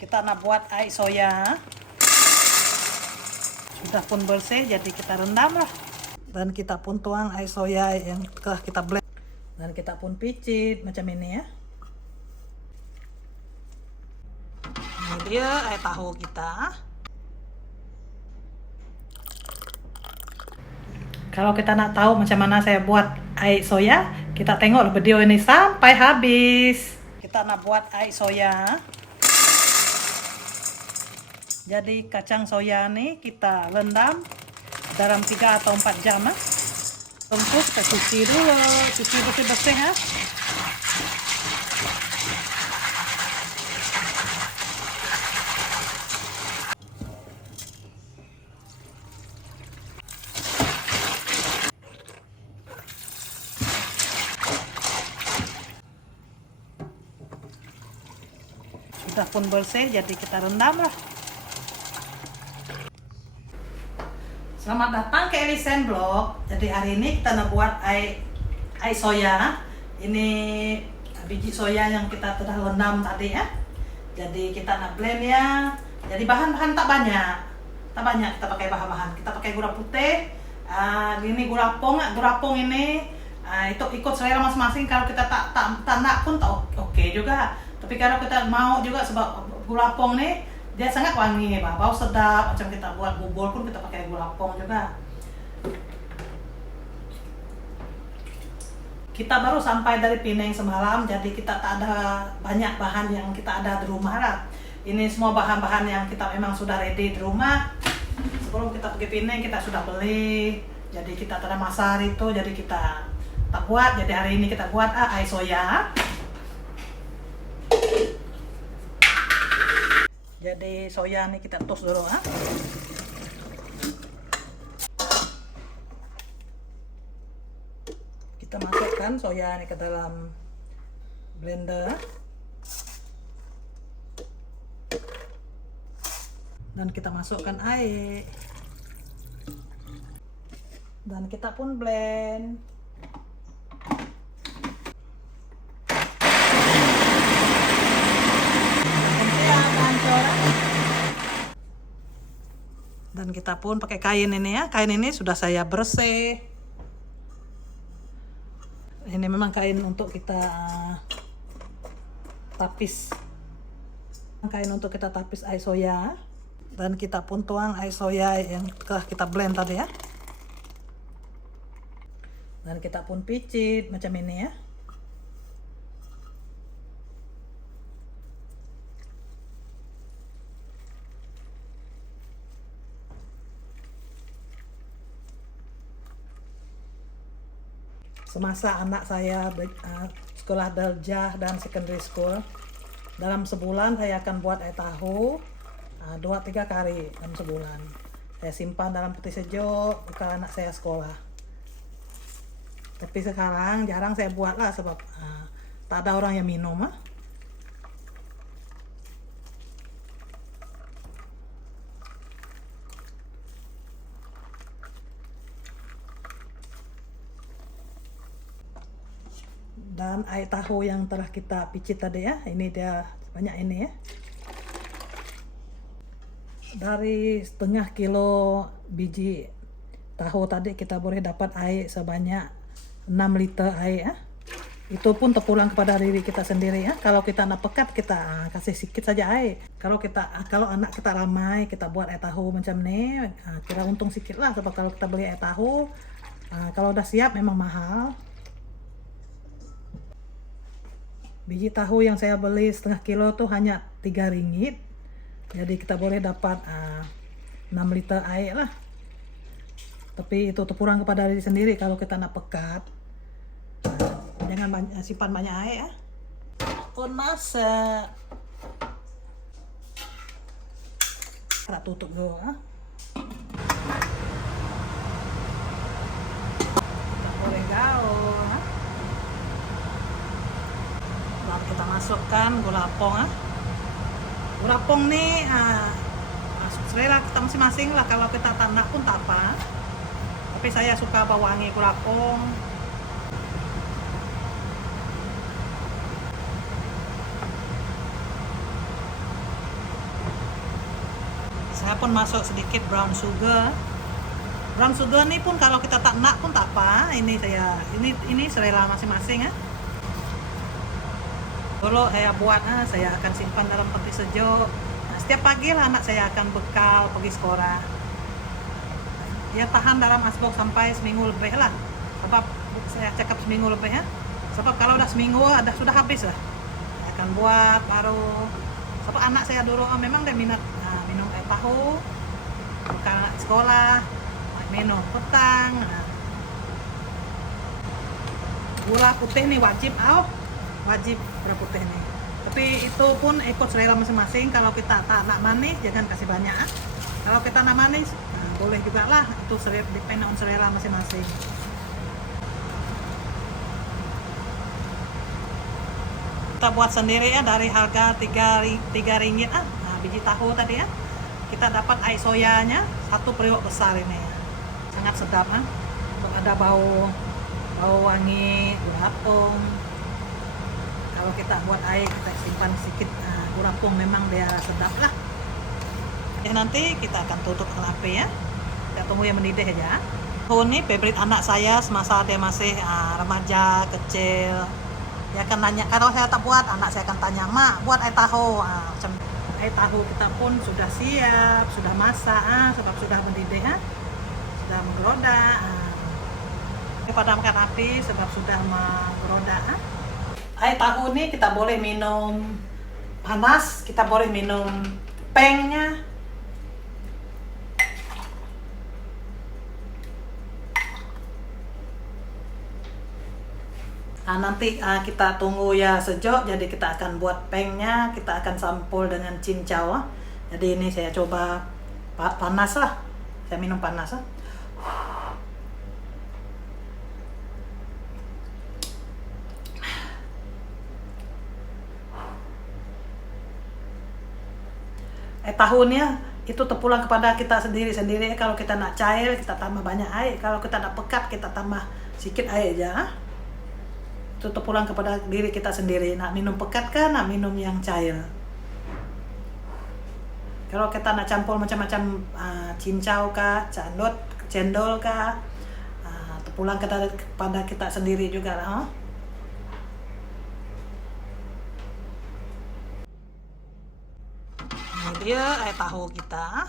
Kita nak buat air soya. Sudah pun bersih, jadi kita rendam lah. Dan kita pun tuang air soya yang telah kita blend. Dan kita pun picit macam ini ya. Ini dia air tahu kita. Kalau kita nak tahu macam mana saya buat air soya, kita tengok video ini sampai habis. Kita nak buat air soya. Jadi kacang soya ini kita rendam dalam 3 atau 4 jam. Untuk kita cuci dulu, cuci bersih-bersih ya. Sudah pun bersih, jadi kita rendam lah. Selamat datang ke Ellison Blog. Jadi hari ini kita nak buat air soya. Ini biji soya yang kita telah rendam tadi ya. Jadi kita nak blend ya. Jadi bahan-bahan tak banyak kita pakai bahan-bahan. Kita pakai gula putih. Ini gula pong ini. Itu ikut selera masing-masing. Kalau kita tak nak pun tak oke juga. Tapi kalau kita mau juga sebab gula pong nih dia sangat wangi, bau sedap. Macam kita buat bubur pun kita pakai gula pong juga. Kita baru sampai dari Pinang semalam, jadi kita tak ada banyak bahan yang kita ada di rumah lah. Ini semua bahan-bahan yang kita memang sudah ready di rumah. Sebelum kita pergi Pinang kita sudah beli. Jadi kita tak ada masak itu, jadi kita tak buat. Jadi hari ini kita buat air soya. Jadi soya ini kita toast dulu Kita masukkan soya ini ke dalam blender. Dan kita masukkan air. Dan kita pun blend. Dan kita pun pakai kain ini ya. Kain ini sudah saya bersih. Ini memang kain untuk kita tapis. Kain untuk kita tapis air soya. Dan kita pun tuang air soya yang telah kita blend tadi ya. Dan kita pun picit macam ini ya. Semasa anak saya sekolah darjah dan secondary school, dalam sebulan saya akan buat air tahu 2-3 kali dalam sebulan. Saya simpan dalam peti sejuk jika anak saya sekolah. Tapi sekarang jarang saya buat lah sebab tak ada orang yang minum Dan air tahu yang telah kita picit tadi ya, ini dia banyak ini ya. Dari setengah kilo biji tahu tadi kita boleh dapat air sebanyak 6 liter air ya. Itu pun terpulang kepada diri kita sendiri ya. Kalau kita nak pekat kita kasih sedikit saja air. Kalau anak kita ramai kita buat air tahu macam ni, kira untung sedikit lah sebab kalau kita beli air tahu kalau udah siap memang mahal. Biji tahu yang saya beli setengah kilo tuh hanya 3 ringgit. Jadi kita boleh dapat 6 liter air lah. Tapi itu terpulang kepada diri sendiri kalau kita nak pekat. Jangan simpan banyak air ya. Pun masak. Kita tutup dulu Kita boleh gaul Lalu kita masukkan gula pong Gula pong nih selera kita masing-masing lah. Kalau kita tak nak pun tak apa. Tapi saya suka bau wangi gula pong. Saya pun masuk sedikit brown sugar. Brown sugar ini pun kalau kita tak nak pun tak apa. Ini selera masing-masing ya. Dulu saya buat, saya akan simpan dalam peti sejuk. Nah, setiap pagi lah anak saya akan bekal pergi sekolah. Ya tahan dalam asbok sampai seminggu lebih lah. Sebab saya cakap seminggu lebih ya. Sebab kalau udah seminggu sudah habis lah. Saya akan buat baru. Sebab anak saya dulu memang dia minat minum air tahu, bekal anak sekolah, minum petang. Gula putih nih wajib, wajib gula putih nih. Tapi itu pun ikut selera masing-masing. Kalau kita tak nak manis jangan kasih banyak. Kalau kita nak manis boleh juga lah, itu depend on selera masing-masing. Kita buat sendiri ya dari harga 3 ringgit biji tahu tadi ya. Kita dapat air soyanya 1 periuk besar ini ya. Sangat sedap untuk ada bau wangi gula apung. Kalau kita buat air kita simpan sedikit gula apung, memang dia sedap lah. Nanti kita akan tutup api ya. Kita tunggu yang mendidih aja. Ini favorit anak saya semasa dia masih remaja kecil. Dia akan nanya, kalau saya tak buat, anak saya akan tanya, "Mak, buat air tahu." Macam air tahu kita pun sudah siap, sudah masak, sebab sudah mendidih, sudah menggerodak. Padamkan api sebab sudah menggerodak. Air tahu ini kita boleh minum panas, kita boleh minum pengnya. Nanti kita tunggu ya sejuk, jadi kita akan buat pengnya, kita akan sampul dengan cincau. Jadi ini saya coba panas lah, saya minum panas lah. Tahunya itu terpulang kepada kita sendiri. Kalau kita nak cair kita tambah banyak air, kalau kita nak pekat kita tambah sedikit air aja. Itu terpulang kepada diri kita sendiri, nak minum pekat kah, nak minum yang cair. Kalau kita nak campur macam-macam cincau kah, cendol kah, terpulang kepada kita sendiri juga lah. Ini dia air tahu kita.